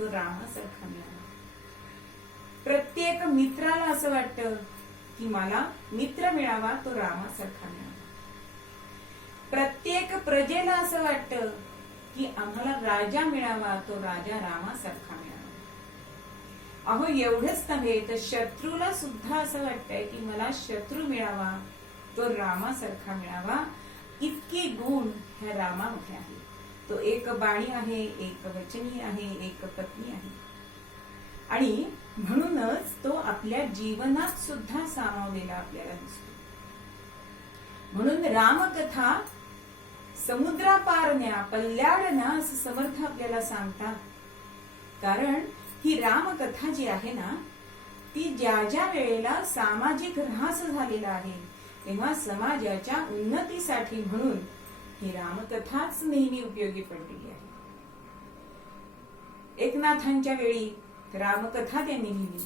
तो रामासारखा मिळावा. प्रत्येक मित्राला असं वाटतं की मला मित्र मिळावा तो रामासारखा मिळावा. प्रत्येक प्रजेला असं वाटतं की आम्हाला राजा मिळावा तो राजा रामासारखा मिळावा. अहो एवढंच नव्हे तर शत्रूला सुद्धा असं वाटतंय की मला शत्रू मिळावा तो रामासारखा मिळावा. इतके गुण ह्या रामामध्ये आहे. तो एक बाणी आहे, एक वचनी आहे, एक पत्नी आहे. आणि म्हणूनच तो आपल्या जीवनात सुद्धा सामावलेला आपल्याला दिसतो. म्हणून रामकथा समुद्रापार न्या पल्ल्याड न्या असं समर्थ आपल्याला सांगतात. कारण ही रामकथा जी आहे ना ती ज्या ज्या वेळेला सामाजिक ऱ्हास झालेला आहे तेव्हा समाजाच्या उन्नतीसाठी म्हणून ही रामकथाच नेहमी उपयोगी पडलेली आहे. एकनाथांच्या वेळी रामकथा त्यांनी लिहिली,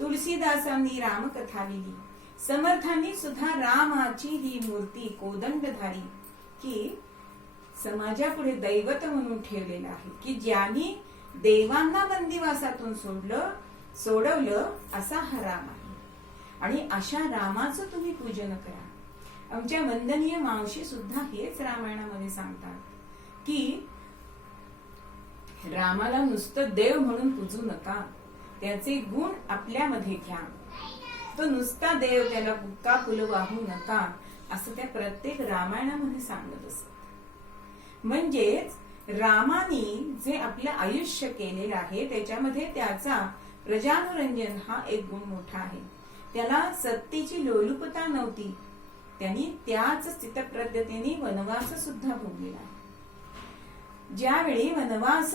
तुलसीदासांनी रामकथा लिहिली, समर्थांनी सुद्धा रामाची ही मूर्ती कोदंडधारी की समाजापुढे दैवत म्हणून ठेवलेलं आहे की ज्यांनी देवांना बंदिवासातून सोडवलं असा हा राम आहे. आणि अशा रामाचं तुम्ही पूजन करा. आमच्या वंदनीय मावशी सुद्धा हेच रामायणामध्ये सांगतात की रामाला नुसतं देव म्हणून पूजू नका, त्याचे गुण आपल्यामध्ये घ्या. तो नुसता देव, त्याला बुक्का फुलं वाहू नका असं त्या प्रत्येक रामायणामध्ये सांगत असत. म्हणजेच रामानी जे आपलं आयुष्य केलेलं आहे त्याच्यामध्ये त्याचा प्रजानुरंजन हा एक गुण मोठा आहे. त्याला सत्तेची लोलुपता नव्हती. त्यांनी त्याच स्थितप्रज्ञतेने वनवास सुद्धा भोगलेला आहे. ज्यावेळी वनवास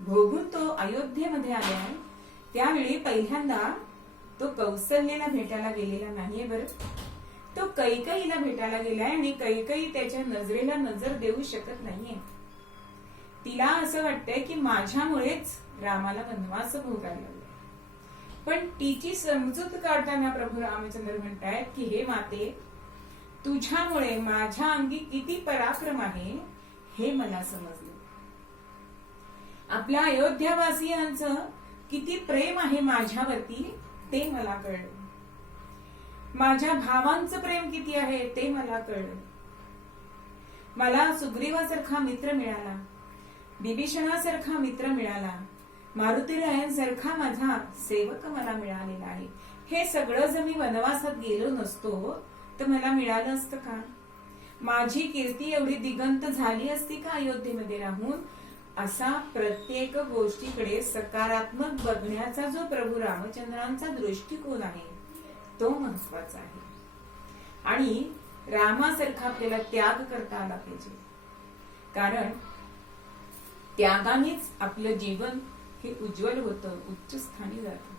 भोगून तो अयोध्येमध्ये आलाय त्यावेळी पहिल्यांदा तो कौसल्याला भेटायला गेलेला नाहीये. बरं, तो कैकेयीला भेटायला गेलाय आणि कैकेयी त्याच्या नजरेला नजर देऊ शकत नाहीये. तिला असं वाटतंय की माझ्यामुळेच रामाला वनवास भोगायला लागला. पण तिची समजूत काढताना प्रभू रामचंद्र म्हणतायत की हे माते, तुझ्यामुळे माझ्या अंगी किती पराक्रम आहे हे मला समजलं. आपल्या अयोध्यावासियांचं किती प्रेम आहे माझ्यावरती ते मला कळलं. माझ्या भावांचं प्रेम किती आहे ते मला कळलं. मला सुग्रीवासारखा मित्र मिळाला, बिभीषणासारखा मित्र मिळाला, मारुतीरायांसारखा माझा सेवक मला मिळालेला आहे. हे सगळं जर मी वनवासात गेलो नसतो तर मला मिळालं असतं का? माझी कीर्ती एवढी दिगंत झाली असती का अयोध्येमध्ये राहून? असा प्रत्येक गोष्टीकडे सकारात्मक बघण्याचा जो प्रभू रामचंद्रांचा दृष्टिकोन आहे तो महत्वाचा आहे. आणि रामासारखा आपल्याला त्याग करता आला पाहिजे. कारण त्यागानेच आपलं जीवन हे उज्ज्वल होतं, उच्च स्थानी जातं.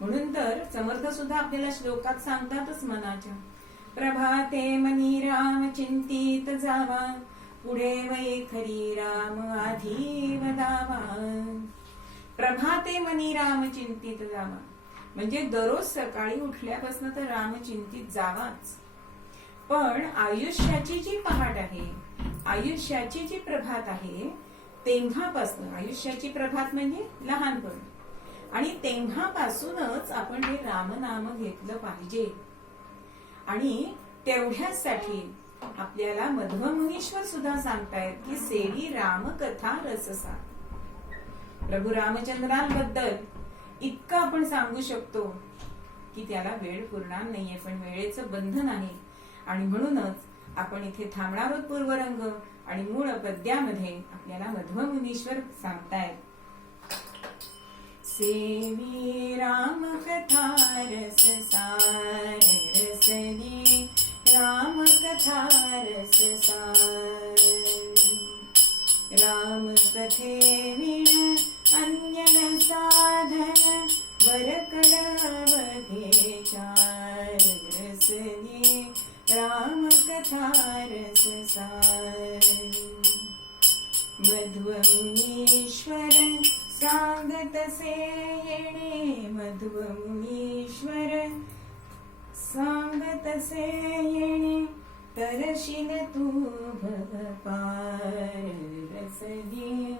म्हणून तर समर्थ सुद्धा आपल्याला श्लोकात सांगतातच मनाच्या, प्रभाते मनी राम चिंतित जावा, पुढे वैखरी राम आधी वदावा. प्रभाते मनी राम चिंतित जावा म्हणजे दररोज सकाळी उठल्यापासून तर राम चिंतित जावाच. पण आयुष्याची जी पहाट आहे, आयुष्याची जी प्रभात आहे तेव्हापासून, आयुष्याची प्रभात म्हणजे लहानपण, आणि तेव्हापासूनच आपण हे रामनाम घेतलं पाहिजे. आणि तेवढ्यासाठी आपल्याला मध्वमुनीश्वर सुद्धा सांगतायत की सेवी रामकथा रससा. प्रभू रामचंद्रांबद्दल इतकं आपण सांगू शकतो की त्याला वेळ पुरणार नाहीये, पण वेळेचं बंधन आहे. आणि म्हणूनच आपण इथे थांबणार आहोत पूर्वरंग. आणि मूळ पद्यामध्ये आपल्याला मध्वमुनीश्वर सांगतायत, सेवी रामकथा रससार, रसली रामकथा रससार. रामकथे विण अन्य न साधन, वरकड अवघे चार. रसली रामकथा रससार. मध्वमुनीश्वर सांगतसे येणे, मध्वमुनीश्वर सांगतसे येणे, तरशील तू भवपार. रसली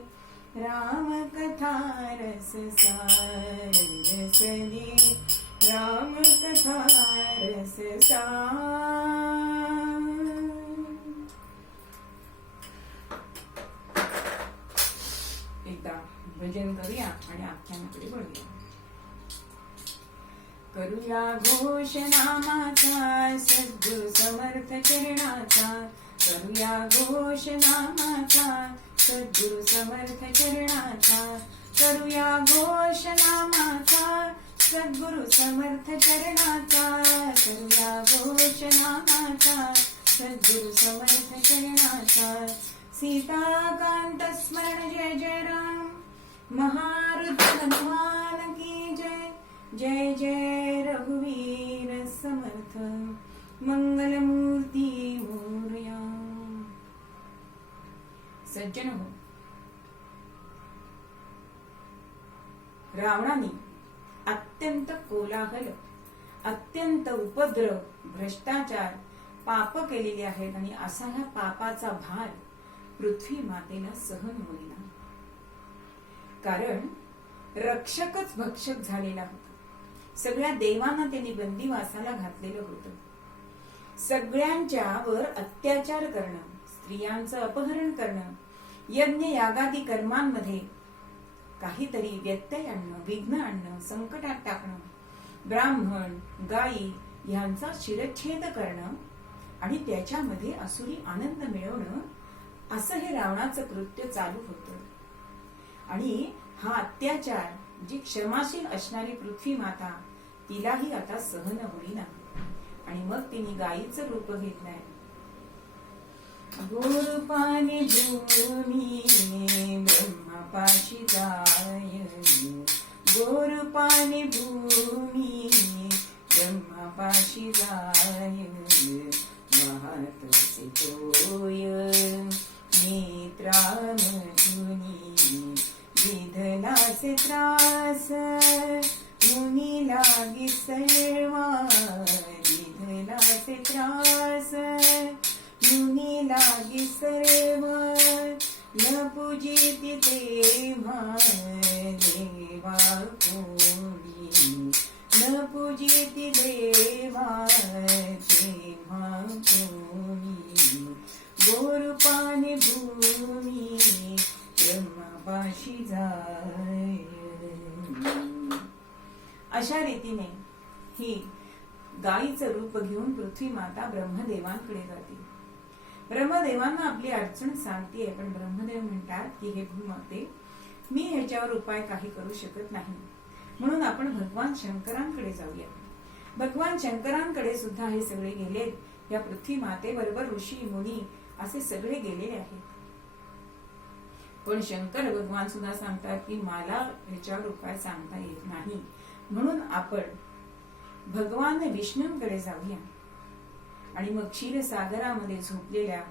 रामकथा रस सार रसले राम कथा रस सार। एकदा भजन करूया आणि आख्यानाकडे वळूया। करूया घोष नामाचा सद्गुरु समर्थ चरणाचा, करूया घोष नामाचा सद्गुरु समर्थ चरणाचा, करूया घोष नामाचा सद्गुरु समर्थ चरणाचा, करूया घोष नामाचा सद्गुरु समर्थ चरणाचा। सीताकांत स्मरण जय जय राम, महारुद्र हनुमान की जय, जय जय रघुवीर समर्थ, मंगलमूर्ती मोरया। सज्जन हो, रावणाने अत्यंत कोलाहल, अत्यंत उपद्रव, भ्रष्टाचार, पाप केलेले आहेत आणि असा हा पापाचा भार पृथ्वी मातेला सहन होईना। कारण रक्षकच भक्षक झालेला होता, सगळ्या देवांना त्यांनी बंदिवासाला घातलेलं होतं, सगळ्यांच्या वर अत्याचार करणं, स्त्रियांचं अपहरण करणं, यज्ञ यागादी कर्मांमध्ये काहीतरी व्यत्यय आणणं, विघ्न आणणं, संकटात टाकणं, ब्राह्मण गायी यांचा शिरच्छेद करणं आणि त्याच्यामध्ये असुरी आनंद मिळवणं, असं हे रावणाचं कृत्य चालू होतं। आणि हा अत्याचार जी क्षमाशील असणारी पृथ्वी माता तिलाही आता सहन होईना आणि मग तिने गायीचं रूप घेतलंय। गोरूपाने भूमी ब्रह्मापाशी जाय, गोरूपाने भूमी ब्रह्मापाशी जाय, महातसे तोय नेत्रामधुनी विधलासे त्रास, मुनी लागी सर्वा विधलासे त्रास, मुनी लागी सर्व न पूजिती देवा देवा कोणी, न पूजिती देवा देवा कोणी, गोरूपाने भूमी ब्रह्मापाशी जाय। अशा रीतीने ही गायीचं रूप घेऊन पृथ्वी माता ब्रह्मदेवांकडे जाते। ब्रह्मदेवांना आपली अडचण सांगते, पण ब्रह्मदेव म्हणतात की हे भूमाते, मी ह्याच्यावर उपाय काही करू शकत नाही, म्हणून आपण भगवान शंकरांकडे जाऊया। भगवान शंकरांकडे सुद्धा हे सगळे गेलेत, या पृथ्वी मातेबरोबर ऋषी मुनी असे सगळे गेलेले आहेत। पण शंकर भगवान सुद्धा सांगतात की मला ह्याच्यावर उपाय सांगता येत नाही, म्हणून आपण भगवान विष्णूंकडे जाऊया। आणि मग क्षीरसागरामध्ये झोपलेल्या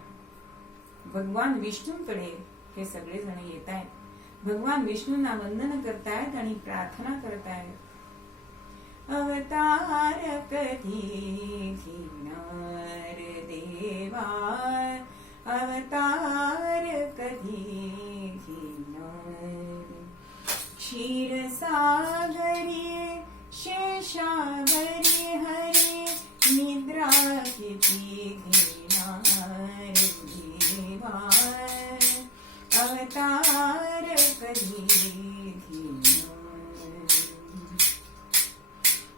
भगवान विष्णूंकडे हे सगळे जण येत आहेत, भगवान विष्णूंना वंदन करतायत आणि प्रार्थना करतायत। अवतार कधी घेणार देवा, अवतार कधी घेणार, क्षीरसागरी शेषागरी हरी निद्रा किती घेणार देवा, अवतार कधी घेणार।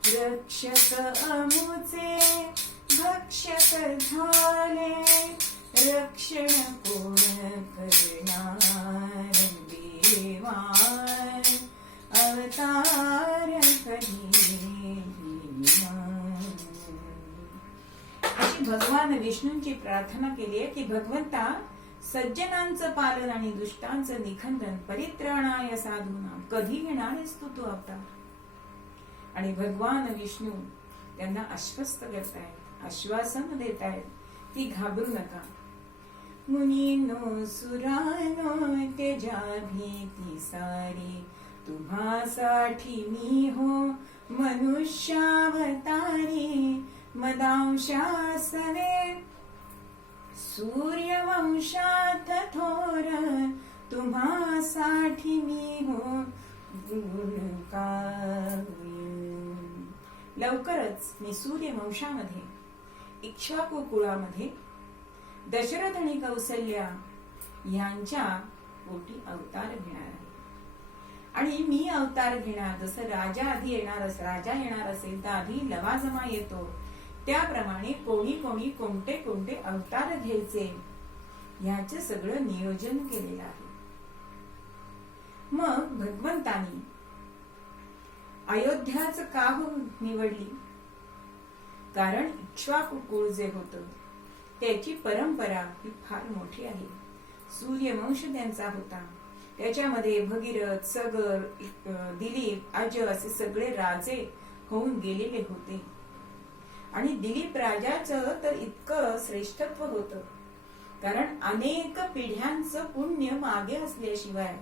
रक्षक अमुचे भक्षक झाले, रक्षण कोण करणार देवा, अवतार कधी घेणार। अशी भगवान विष्णूंची प्रार्थना केली आहे की भगवंता, सज्जनांचं पालन आणि दुष्टांचं निखंदन, परित्राणाय साधूनां, कधी घेणारेस तू अवतार। आणि भगवान विष्णू त्यांना आश्वस्त करतायत, आश्वासन देतायत की घाबरू नका। मुनीनो सुरानो तेजा भीती सारी, तुम्हासाठी मी हो मनुष्यावतारी, मदांशासवे सूर्यवंशात थोर, तुम्हासाठी मी हो लवकरच मी सूर्यवंशामध्ये इक्ष्वाकू कुळामध्ये दशरथ आणि कौसल्या यांच्या पोटी अवतार घेणार आहे. आणि मी अवतार घेणार, जसं राजा येणार असेल तर आधी लवाजमा येतो, त्याप्रमाणे कोणी कोणी कोणते कोणते अवतार घ्यायचे याचं सगळं नियोजन केलेलं आहे. मग भगवंतानी अयोध्याच का निवडली? कारण इक्ष्वाकू कुळ जे होतं त्याची परंपरा ही फार मोठी आहे. सूर्यवंश त्यांचा होता. त्याच्यामध्ये भगीरथ, सगर, दिलीप, अज असे सगळे राजे होऊन गेलेले होते. आणि दिलीप राजाचं तर इतकं श्रेष्ठत्व होतं, कारण अनेक पिढ्यांचं पुण्य मागे असल्याशिवाय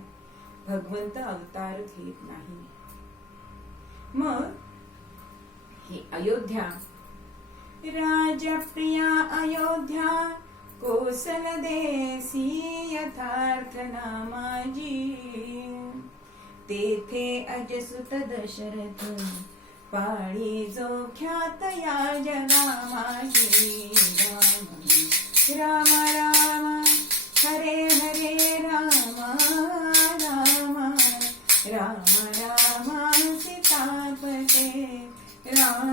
भगवंत अवतार घेत नाही. मग हे अयोध्या, राजा प्रिया अयोध्या, कोसल देसी यथार्थ नामाजी, तेथे अजसुत दशरथ, पाळी जो ख्यात या जगा माझी. राम राम हरे हरे राम राम राम राम सीतापते राम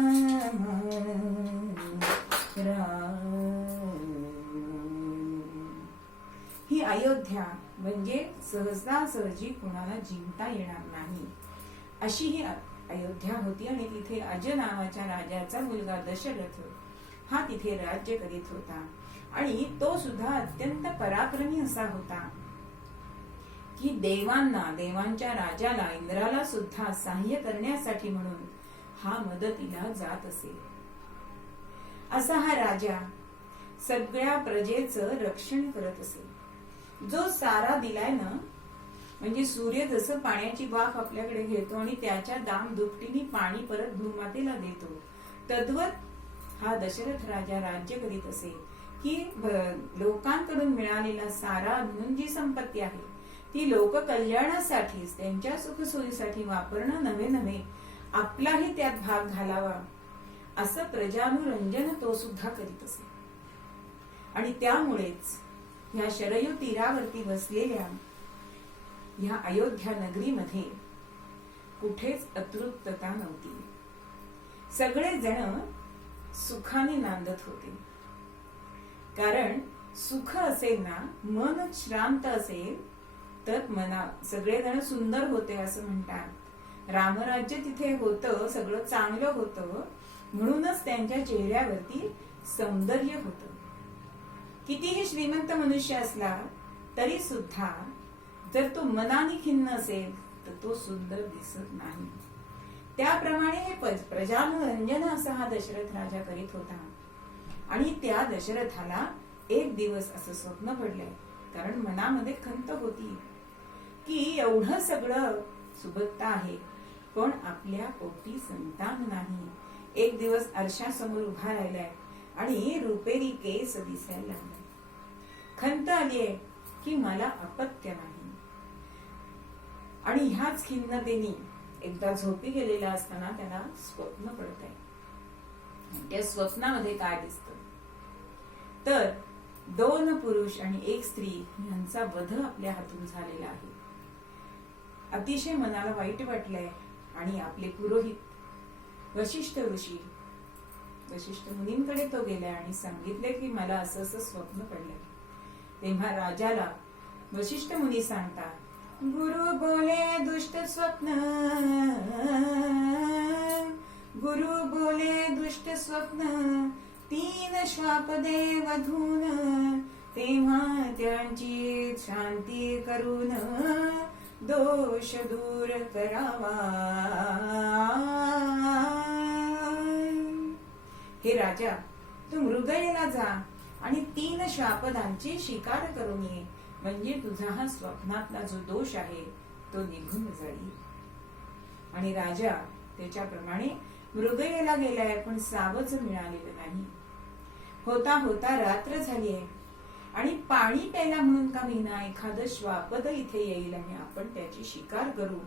राम. ही अयोध्या म्हणजे सहजी कुणाला जिंकता येणार नाही अशी ही अयोध्या होती. आणि तिथे अज नावाच्या राजाचा मुलगा दशरथ हा तिथे राज्य करीत होता. आणि तो सुद्धा अत्यंत पराक्रमी असा होता की देवांच्या राजाला, इंद्राला सुद्धा सहाय्य करण्यासाठी म्हणून हा मदतीला जात असे. असा हा राजा सगळ्या प्रजेचं रक्षण करत असे. जो सारा दिलाय ना, म्हणजे सूर्य जसं पाण्याची वाफ आपल्याकडे घेतो आणि त्याच्या दाम दुपटीने पाणी परत भूमातेला देतो, तद्वत हा दशरथ राजा राज्य करीत असे की लोकांकडून मिळालेला सारा म्हणून जी संपत्ती आहे ती लोक कल्याणासाठीच, त्यांच्या सुखसोयीसाठी वापरणं नव्हे आपलाही त्यात भाग घालावा असं प्रजानुरंजन तो सुद्धा करीत असे. आणि त्यामुळेच ह्या शरयू तीरावरती बसलेल्या ह्या अयोध्या नगरीमध्ये कुठेच अतृप्तता नव्हती. सगळे जण सुखाने नांदत होते. कारण सुख असेल ना, मन श्रांत असेल तर सगळेजण सुंदर होते असं म्हणतात. रामराज्य तिथे होतं, सगळं चांगलं होतं, म्हणूनच त्यांच्या चेहऱ्यावरती सौंदर्य होतं. कितीही श्रीमंत मनुष्य असला तरी सुद्धा जर तो मनाने खिन्न असेल तर तो सुंदर दिसत नाही. त्याप्रमाणे हे प्रजानुरंजन असा हा दशरथ राजा करीत होता. आणि त्या दशरथाला एक दिवस असं स्वप्न पडलंय, कारण मनामध्ये खंत होती की एवढं सगळं सुबत्ता आहे पण आपल्या पोटी संतान नाही. एक दिवस आरशासमोर उभा राहिलाय आणि रुपेरी केस दिसायला लागले. खंत आलीये की मला अपत्य नाही. आणि ह्याच खिन्नतेने एकदा झोपी गेलेला असताना त्याला स्वप्न पडत आहे. त्या स्वप्नामध्ये काय दिसतं तर 2 पुरुष आणि 1 स्त्री यांचा वध आपल्या हातून झालेला आहे. अतिशय मनाला वाईट वाटलंय. आणि आपले पुरोहित वशिष्ठ ऋषी, वशिष्ठ मुनींकडे तो गेलाय आणि सांगितले की मला असं असं स्वप्न पडलंय. तेव्हा राजाला वशिष्ठ मुनी सांगतात, गुरु बोले दुष्ट स्वप्न, गुरु बोले दुष्ट स्वप्न, 3 शाप दे वधून, तेव्हा त्यांची शांती करून दोष दूर करावा. हे राजा, तू मृगयेला जा आणि 3 शापदांची शिकार करून ये, म्हणजे तुझा हा स्वप्नातला जो दोष आहे तो निघून जाईल. आणि राजा त्याच्याप्रमाणे मृगयेला गेलाय पण सावच मिळालेलं नाही. होता होता रात्र झालीये आणि पाणी प्यायला म्हणून का विना एखादं श्वापद इथे येईल आणि आपण त्याची शिकार करू,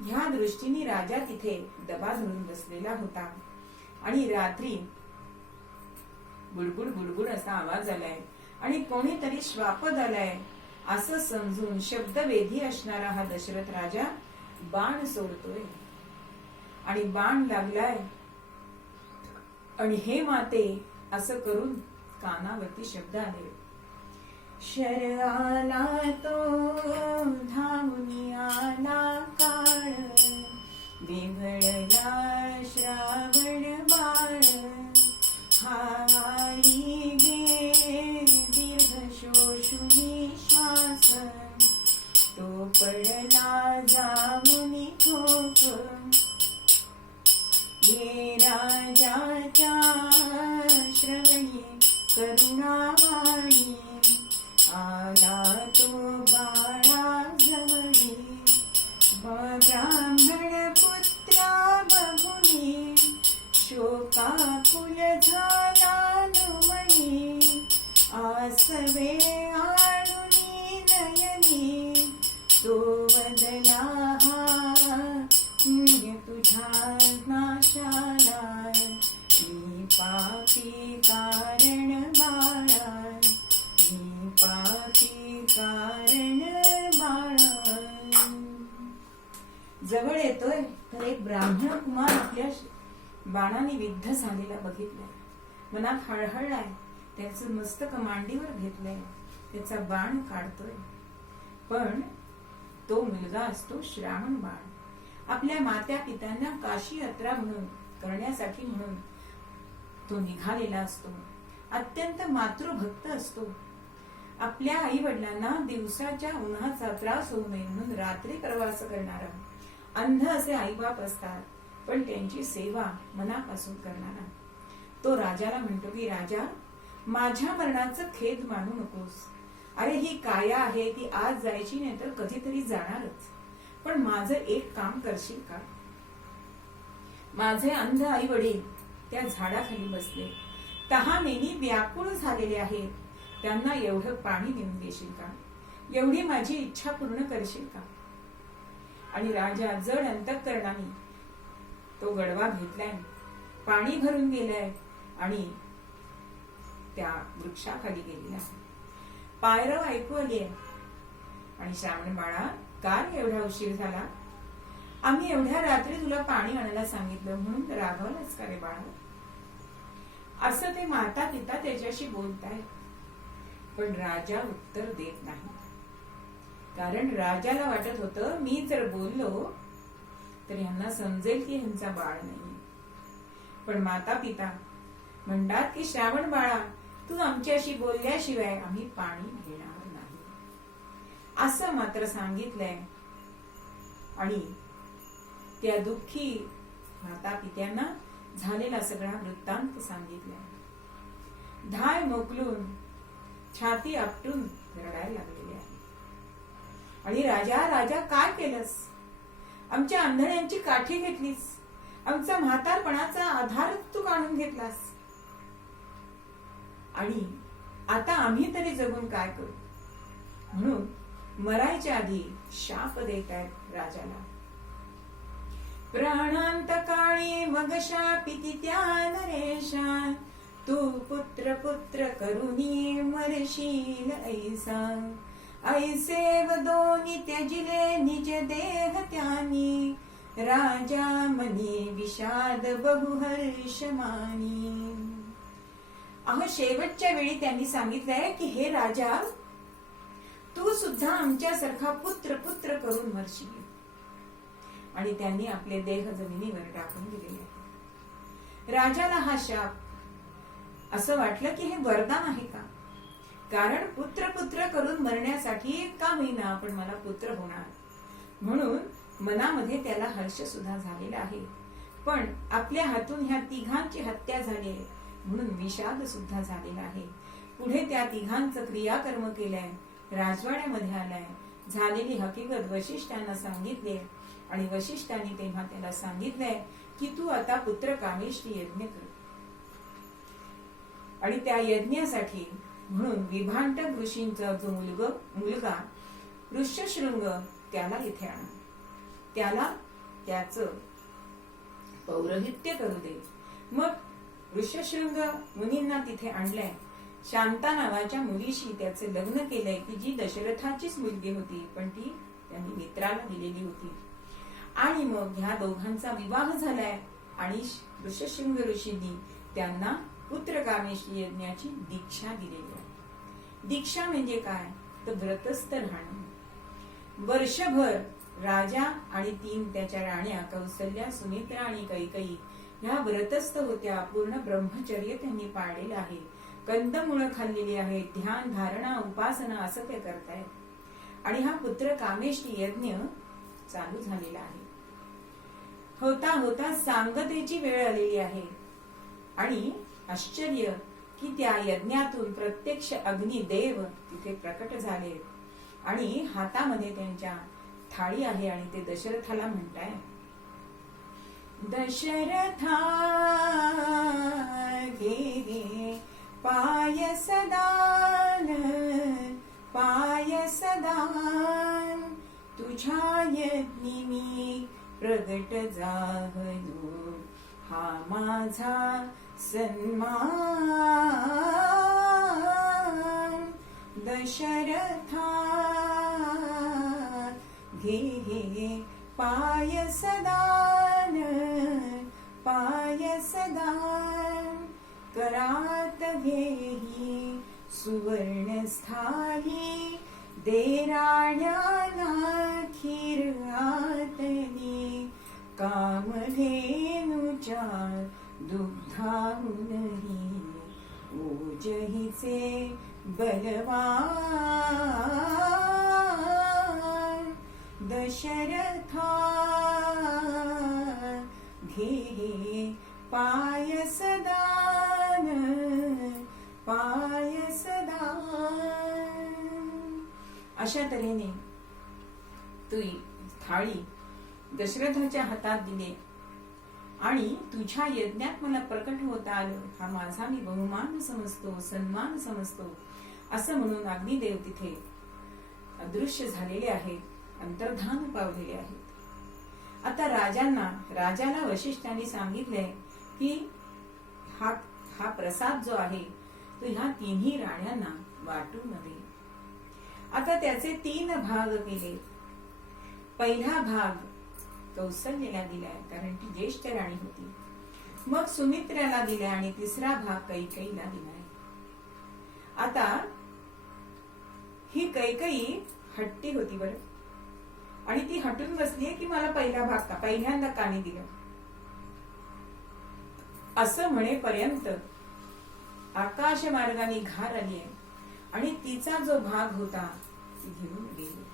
ह्या दृष्टीने राजा तिथे दबा धरून बसलेला होता. आणि रात्री बुडबुड बुडबुड असा आवाज आलाय आणि कोणीतरी श्वापद आलाय असं समजून शब्दवेधी असणारा हा दशरथ राजा बाण सोडतोय आणि बाण लागलाय आणि हे माते असं करून कानावरती शब्द आले. शर आला तो धावून आला काळ, बिघडला श्रावण बाळ, हाई गे दीर्घ शोषुनी श्वास, तो पडला जाऊनी ठोक, ये राजाच्या श्रवणी करुणावाणी, आला तो बाळा जवळी, ब्राह्मण पुत्रा बघुनी, शोकाकुल झाला नमणी, आसवे आणुनी नयनी, तो बदला हा तुझ्या नाशाला, मी पापी कारण बाळा, मी पापी कारण बाळा. जवळ येतोय तर एक ब्राह्मण कुमार आपल्या बाणाने विद्ध झालेला बघितलाय, मनात हळहळलाय, त्याचं मस्तक मांडीवर घेतलंय, त्याचा बाण काढतोय. पण तो मुलगा असतो श्रावण बाळ. आपल्या मात्या पित्यांना काशी यात्रा म्हणून करण्यासाठी म्हणून तो निघालेला असतो. अत्यंत मातृभक्त असतो. आपल्या आई वडिलांना दिवसाच्या उन्हाचा त्रास होऊ नये म्हणून रात्री प्रवास करणारा अंध असे आईबाप असतात, पण त्यांची सेवा मनापासून करणारा. तो राजाला म्हणतो की राजा, माझ्या मरणाचं खेद मानू नकोस. अरे ही काया आहे ती आज जायची नाही तर कधीतरी जाणारच, पण माझं एक काम करशील का? माझे अंध आई वडील त्या झाडाखाली बसले, तहानेने व्याकुळ झालेले आहेत, त्यांना एवढं पाणी देऊन देशील का? एवढी माझी इच्छा पूर्ण करशील का? आणि राजा जड अंतःकरणाने तो गडवा घेतलाय, पाणी भरून गेलाय आणि त्या वृक्षाखाली गेलेला. पायरव ऐकू आली आणि श्रावण बाळा, काय एवढा उशीर झाला? आम्ही एवढ्या रात्री तुला पाणी आणायला सांगितलं म्हणून रागवलंच का रे बाळा? असं ते माता पिता त्याच्याशी बोलताय, पण राजा उत्तर देत नाही. कारण राजाला वाटत होतं मी जर बोललो तर यांना समजेल की ह्यांचा बाळ नाही. पण माता पिता म्हणतात की श्रावण बाळा, तू आमच्याशी बोलल्याशिवाय आम्ही पाणी घेणार नाही, असं मात्र सांगितलंय. आणि त्या दुःखी माता पित्यांना झालेला सगळा वृत्तांत सांगितलाय. धाय मोकलून छाती आपटून रडायला लागलेले आहे. आणि राजा राजा काय केलंस? आमच्या आंधळ्यांची काठी घेतलीस, आमचा म्हातारपणाचा आधार तू काढून घेतलास, आणि आता आम्ही तरी जगून काय करू? म्हणून मरायच्या आधी शाप देत आहेत राजाला. प्राणांत काळी मग शापिती त्या नरेशा, तू पुत्र पुत्र करुनी मरशील ऐसा. ऐसे व दोन्ही त्यजिले निज देह त्यानी, राजा मनी विषाद बहुहर्ष मानी. अहो शेवटच्या वेळी त्यांनी सांगितलंय की हे राजा, तू सुद्धा आमच्यासारखा पुत्र पुत्र करून मरशील. आणि त्यांनी आपले देह जमिनीवर टाकून दिलेले. राजाला हा शाप असं वाटलं की हे वरदान आहे का? कारण पुत्र पुत्र करून मरण्यासाठी का होईना पण मला पुत्र होणार, म्हणून मनामध्ये त्याला हर्ष सुद्धा झालेला आहे. पण आपल्या हातून ह्या तिघांची हत्या झाली आहे म्हणून विषाद सुद्धा झालेला आहे. पुढे त्या तिघांचं क्रियाकर्म केलंय, राजवाड्यामध्ये आलाय, झालेली हकीकत वशिष्ठांना सांगितले. आणि वशिष्ठांनी तेव्हा त्याला सांगितलंय की तू आता पुत्र कामेष्टी यज्ञ कर. आणि त्या यज्ञासाठी म्हणून विभांटक ऋषींचा जो मुलगा ऋष्यशृंग त्याला इथे आणा, त्याला त्याचं पौरोहित्य करू दे. मग ऋष्यशृंग मुनींना तिथे आणलंय. शांता नावाच्या मुलीशी त्याचे लग्न केलंय, की जी दशरथाचीच मुलगी होती, पण ती त्यांनी मित्राला दिलेली होती. आणि मग ह्या दोघांचा विवाह झालाय आणि ऋष्यशृंग ऋषींनी त्यांना पुत्रकामेष्टी यज्ञाची दीक्षा दिलेली आहे. दीक्षा म्हणजे काय, तर व्रतस्थ राहणं. वर्षभर राजा आणि 3 त्याच्या राण्या कौसल्या, सुमित्रा आणि कैकेयी ह्या व्रतस्थ होत्या. पूर्ण ब्रह्मचर्य त्यांनी पाळलेलं आहे. कंदमुळं खाल्लेली आहेत. ध्यान, धारणा, उपासना असं ते करतायत. आणि हा पुत्र कामेष्टी यज्ञ चालू झालेला आहे. होता होता सांगतेची वेळ आलेली आहे. आणि आश्चर्य की त्या यज्ञातून प्रत्यक्ष अग्निदेव तिथे प्रकट झाले आणि हातामध्ये त्यांच्या थाळी आहे. आणि ते दशरथाला म्हणताय, दशरथा घे पायसदान पायसदान, तुझ्या यज्ञी मी प्रगट झालो, हा माझा सन्मान. दशरथा घे पायसदान पायसदान, करात घेही सुवर्ण स्थाली, दे राण्याला खीर आतली, कामधेनुच्या दुग्धाहूनही ओजहीचे बलवान. दशरथा घे पायसदान पायसदान. अशा तऱ्हेने तू थाळी दशरथाच्या हातात दिले आणि तुझ्या यज्ञात मला प्रकट होता आलं, हा माझा मी बहुमान समजतो, सन्मान समजतो, असं म्हणून अग्निदेव तिथे अदृश्य झालेले आहेत, अंतर्धान पावलेले आहेत. आता राजाला वशिष्ठांनी सांगितलंय की हा प्रसाद जो आहे तो ह्या 3 राण्यांना वाटून दे. आता त्याचे 3 भाग केले. पहिला भाग कौसल्याला दिलाय, कारण ती ज्येष्ठ राणी होती. मग सुमित्रेला दिलाय आणि 3रा भाग कैकेयीला दिलाय. आता ही कैकेयी हट्टी होती बरं, आणि ती हटून बसलीये की मला पहिल्यांदा कानी दिलं असं म्हणेपर्यंत आकाश मार्गाने घार आली आहे आणि तिचा जो भाग होता ती घेऊन गेली.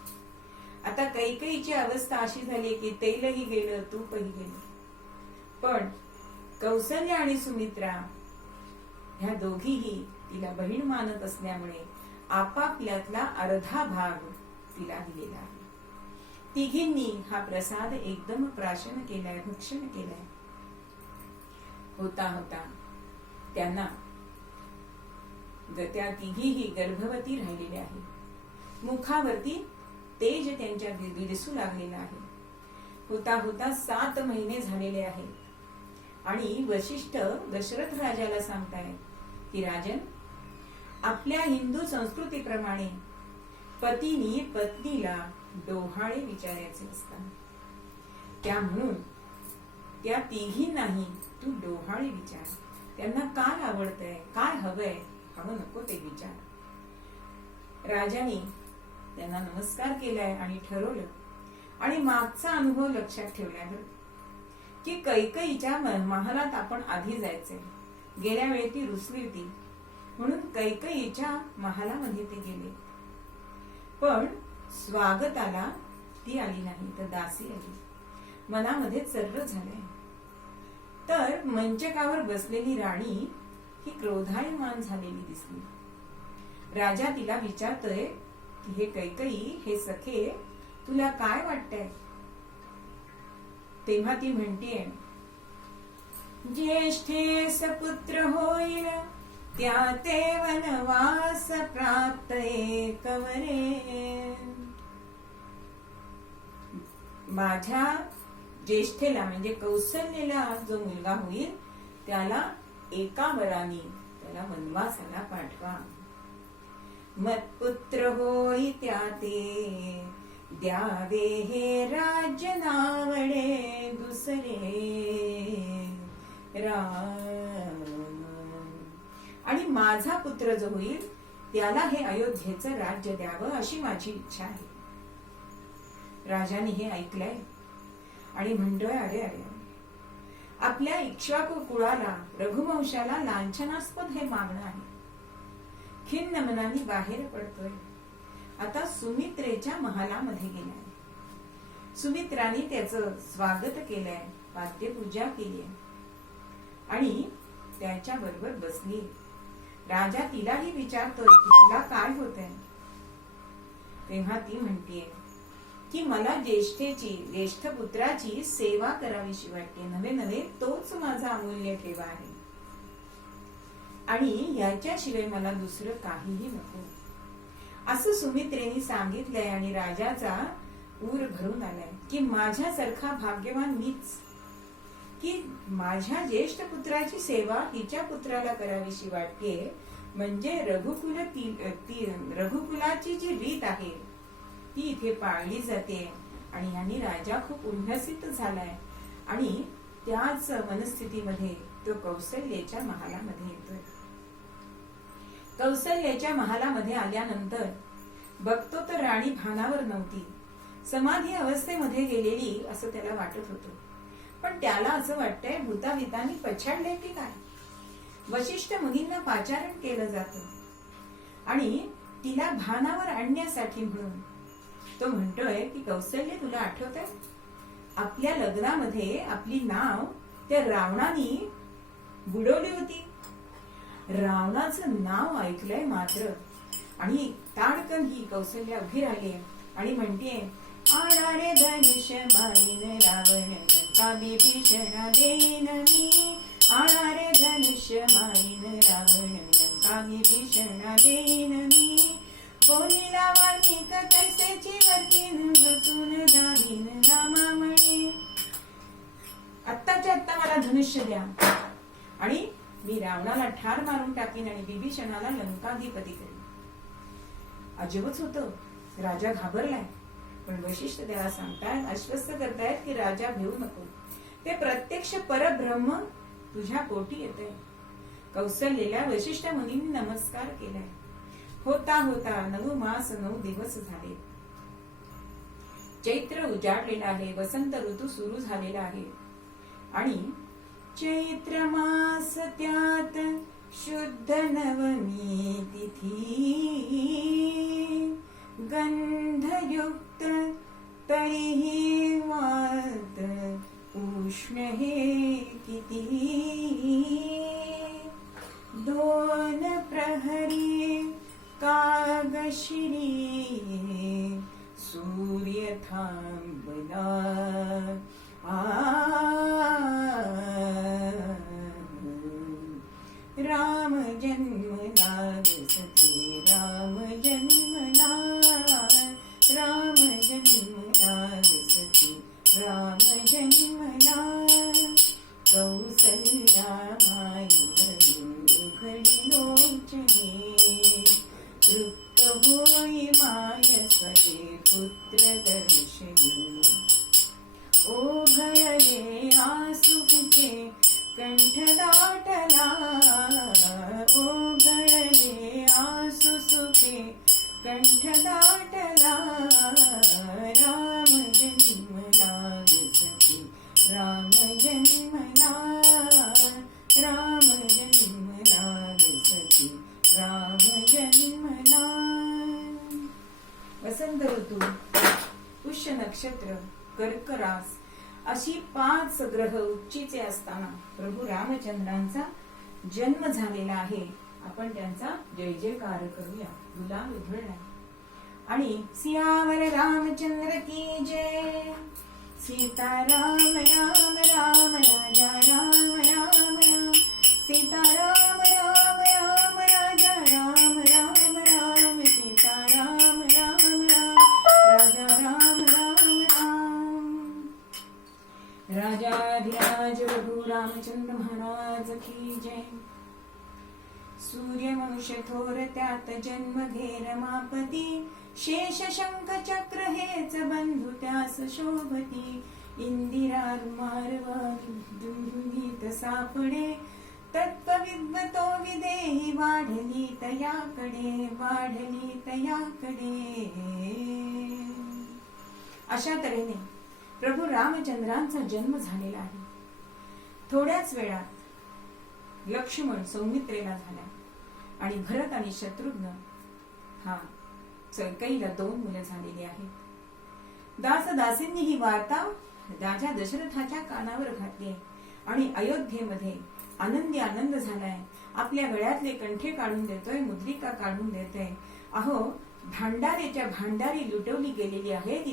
आता कैकेयीची अवस्था अशी झाली की तेलही गेलं, तूपही गेलं. पण कौसल्या आणि सुमित्रा ह्या दोघीही तिला बहीण मानत असल्यामुळे आपापल्यातला अर्धा भाग तिला दिलेला आहे. तिघींनी हा प्रसाद एकदम प्राशन केलाय, भक्षण केलाय. होता होता त्यांना त्या तिघीही गर्भवती राहिलेल्या आहे. मुखावरती तेज त्यांच्या दिसू लागलेलं आहे. होता होता 7 महिने झालेले आहेत. आणि वशिष्ठ दशरथ राजाला सांगतायत की राजन, आपल्या हिंदू संस्कृतीप्रमाणे पतीनी पत्नीला डोहाळे विचारायचे असतात. त्या म्हणून त्या तिघींनाही तू डोहाळे विचार. त्यांना काय आवडतंय, काय हवंय, हवं नको ते विचार. राजाने त्यांना नमस्कार केलाय आणि ठरवलं आणि मागचा अनुभव लक्षात ठेवलाय की कैकेयीच्या महालात आपण आधी जायचंय. गेल्या वेळी ती रुसली होती म्हणून कैकेयीच्या महालामध्ये ते गेले. पण स्वागताला ती आली नाही, तर दासी आली. मनामध्ये चर्र झालंय. तर मंचकावर बसलेली राणी ही क्रोधायमान झालेली दिसली. राजा तिला विचारतोय की हे कैकेयी, हे सखे, तुला काय वाटतंय? तेव्हा ती म्हणतीये, ज्येष्ठे सपुत्र होईल त्या ते वनवास प्राप्त एकवरे. माझ्या ज्येष्ठेला म्हणजे कौसल्याला जो मुलगा होईल त्याला एका वराने त्याला वनवासाला पाठवा. मत्पुत्र होई त्या ते द्यावे हे राज्य नावडे दुसरे राम. आणि माझा पुत्र जो होईल त्याला हे अयोध्येचं राज्य द्यावं अशी माझी इच्छा आहे. राजाने हे ऐकलंय आणि म्हणतोय, अरे अरे, आपल्या इक्ष्वाकू कुळाला, रघुवंशाला लांछनास्पद हे मागणं आहे. खिन्न मनाने बाहेर पडतोय. आता सुमित्रेच्या महालामध्ये गेलाय. सुमित्राने त्याचं स्वागत केलंय, पाद्यपूजा केली आणि त्याच्या बरोबर बसली. राजा तिलाही विचारतोय की तुला काय होतंय. तेव्हा ती म्हणतीये की मला ज्येष्ठ पुत्राची सेवा करावीशी वाटते. नवे नवे तोच माझा अमूल्य ठेवा आहे आणि याच्याशिवाय मला दुसरं काहीही नको असं सुमित्रेने सांगितलंय. आणि राजाचा ऊर भरून आलाय की माझ्यासारखा भाग्यवान मीच, की माझ्या ज्येष्ठ पुत्राची सेवा हिच्या पुत्राला करावीशी वाटते. म्हणजे रघुकुलाची जी रीत आहे ती इथे पाळली जाते. आणि यांनी राजा खूप उल्हसित झालाय आणि त्याच मनस्थितीमध्ये तो कौसल्याच्या महालामध्ये येतोय. कौसल्याच्या महालामध्ये आल्यानंतर बघतो तर राणी भानावर नव्हती, समाधी अवस्थेमध्ये गेलेली असं त्याला वाटत होतं. पण त्याला असं वाटतंय भूतावितांनी पछाडले की काय. वशिष्ठ मुनींना पाचारण केलं जातं आणि तिला भानावर आणण्यासाठी म्हणून तो म्हणतोय की कौसल्य, तुला आठवतंय आपल्या लग्नामध्ये आपली नाव त्या रावणाने बुडवली होती. रावणाचं नाव ऐकलंय मात्र आणि ताडकन ही कौसल्या उभी राहिली आणि म्हणतीये, आणा रे धनुष्य मारीन रावण लंका विभीषणा देईन मी. आणा रे धनुष्य मारीन रावण लंका विभीषणा देईन मी. बोलीला वाल्मिक तैसेची वर्तीन वतून दावीन रामा म्हणे. आत्ताच्या आत्ता मला धनुष्य द्या आणि मी रावणाला ठार मारून टाकीन आणि विभीषणाला लंकाधिपती करीन. अजबच होतं. राजा घाबरलाय. पण वशिष्ठ त्याला सांगतायत, आश्वस्त करतायत की राजा भिवू नको. ते प्रत्यक्ष परब्रह्म तुझ्या पोटी येतंय. कौसल्याला वशिष्ठ मुनींनी नमस्कार केलाय. होता होता 9 मास 9 दिवस झाले. चैत्र उजाडलेला आहे. वसंत ऋतू सुरू झालेला आहे आणि चैत्र मास त्यात शुद्ध नवमी तिथी. गंधयुक्त तरीही वात उष्ण हे किती. 2 प्रहरी कागशिरी सूर्य थांबला. राम जन्मला सखे राम जन्मला. राम जन्मला सखे राम जन्मला. कौसल्या माई उघडी लोचने. तृप्त होई माय स्वदे पुत्र दर्शनी. ओघळले आसुके कंठ दाटला. ओघळले आसु सुखे कंठ दाटला. राम जन्मला सखी राम जन्मला. राम जन्मला सखी राम जन्मला. वसंत ऋतू, पुष्य नक्षत्र, कर्क रास अशी 5 ग्रह उच्चीचे असताना प्रभू रामचंद्रांचा जन्म झालेला आहे. आपण त्यांचा जय जयकार करूया. गुलाल उधळला आणि सियावर रामचंद्र की जय. सीताराम राम राम राजा राम राम राम. सीताराम राम राम राजा राम राम राम. सीताराम राम राम राजा राम राम राम. राजाधिराज प्रभु रामचंद्र महाराज की जय। सूर्यवंश थोर त्यात जन्म घे रमापती, शेष शंख चक्र हेच बंधू त्यास शोभती। इंदिरा रुमारवारी दुंदुनीत सापडे, तत्त्वविद्वतो विदेही वाढली तयाकडे, वाढली तयाकडे। अशा तऱ्हेने प्रभू रामचंद्रांचा जन्म झालेला आहे। थोड्याच वेळात लक्ष्मण सौमित्रेला झाला आणि भरत आणि शत्रुघ्न हा कैकेयीला 2 मुलं झालेली आहेत। दासदासींनी ही वार्ता राजा दशरथाच्या कानावर घातली आणि अयोध्येमध्ये आनंदी आनंद झालाय। आपल्या गळ्यातले कंठे काढून देतोय, मुद्रिका काढून देतोय। अहो भांडारीच्या भांडारी लुटवली गेलेली आहे।